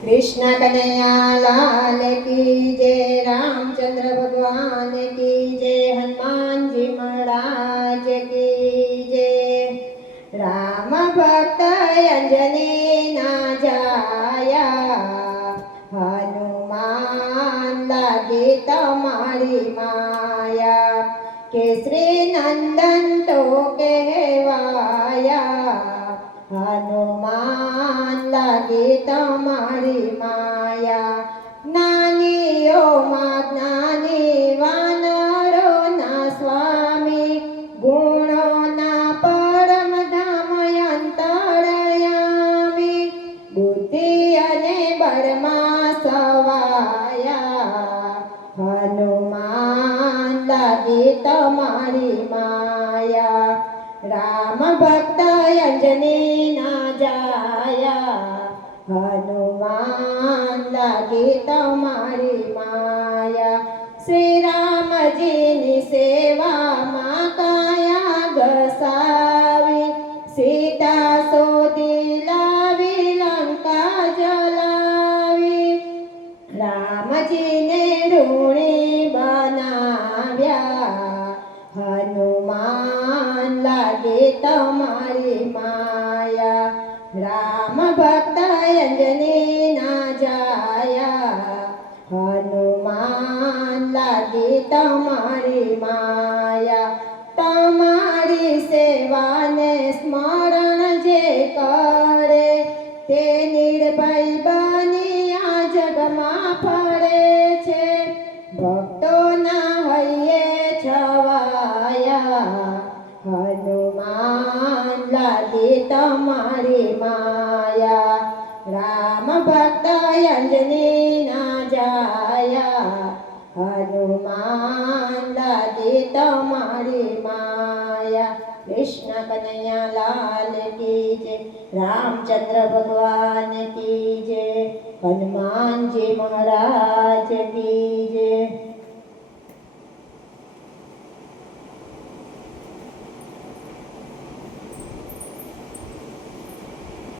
कृष्ण कन्हैया लाल की जय, रामचंद्र भगवान की जय, हनुमान जी महाराज की जय। राम भक्त अंजनी ना जाया, हनुमान लागे तमारी माया, केसरी नंदन तो कहवाया, हनुमान लागे तमारी माया। જ્ઞાનીઓમાં જ્ઞાની વાનરોના સ્વામી, ગુણોના પરમ ધામ અંતરયામી, બુદ્ધિ અને બળમાં સવાયા, હનુમાન લાગે તમારી માયા। રામ ભક્ત અંજની ના જાયા, હનુમાન લાગે તમારી માયા। શ્રી રામજીની સેવામાં કાયા ઘસાવી, સીતા શોધી લાવી લંકા જલાવી, રામજીને ઋણી બનાવ્યા, હનુમાન લાગે તમારી માયા। રામ ભક્ત અંજની ના જાયા, હનુમાન લાગે તમારી માયા। તમારી સેવાને સ્મરણ જે કરે, તે નિર્ભય બની આ જગમાં ફરે છે, ભક્તોના હૈયે છવાયા, હનુમાન લાગે તમારી માયા। રામ ભક્ત અંજની ના જાયા, હનુમાન લાગે તમારી માયા। કૃષ્ણ કનૈયા લાલ કી જય, રામચંદ્ર ભગવાન કી જય, હનુમાનજી મહારાજ કી જય।